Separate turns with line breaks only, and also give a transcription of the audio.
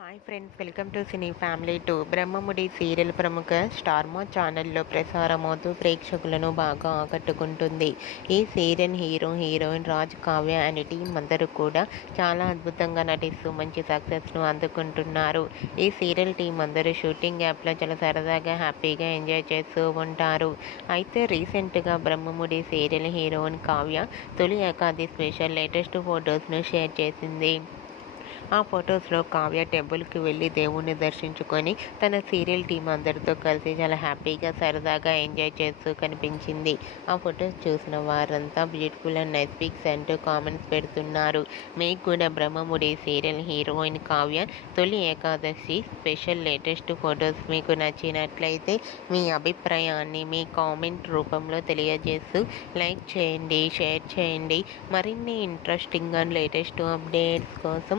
Hi friends welcome to cine family two. Brahmamudi serial ప్రముఖ స్టార్మో ఛానల్లో ప్రసారమవుతూ ప్రేక్షకులను బాగా ఆకట్టుకుంటుంది. ఈ serial hero heroine Raj Kavya అనే టీం అందరూ కూడా చాలా అద్భుతంగా నటిస్తూ మంచి సక్సెస్ను అందుకుంటున్నారు. ఈ సీరియల్ టీం అందరూ షూటింగ్ యాప్లో చాలా సరదాగా హ్యాపీగా ఎంజాయ్ చేస్తూ ఉంటారు. అయితే రీసెంట్గా బ్రహ్మముడి సీరియల్ హీరోయిన్ కావ్య తొలి ఏకాది స్పెషల్ లేటెస్ట్ ఫొటోస్ను షేర్ చేసింది. ఆ ఫొటోస్లో కావ్య టెంపుల్కి వెళ్ళి దేవుణ్ణి దర్శించుకొని తన సీరియల్ టీం అందరితో కలిసి చాలా హ్యాపీగా సరదాగా ఎంజాయ్ చేస్తూ కనిపించింది. ఆ ఫొటోస్ చూసిన వారంతా బ్యూటిఫుల్ అండ్ నైస్ పిక్స్ అంటూ కామెంట్స్ పెడుతున్నారు. మీకు కూడా బ్రహ్మముడి సీరియల్ హీరోయిన్ కావ్య తొలి ఏకాదశి స్పెషల్ లేటెస్ట్ ఫొటోస్ మీకు నచ్చినట్లయితే మీ అభిప్రాయాన్ని మీ కామెంట్ రూపంలో తెలియజేస్తూ లైక్ చేయండి షేర్ చేయండి. మరిన్ని ఇంట్రెస్టింగ్ అండ్ లేటెస్ట్ అప్డేట్స్ కోసం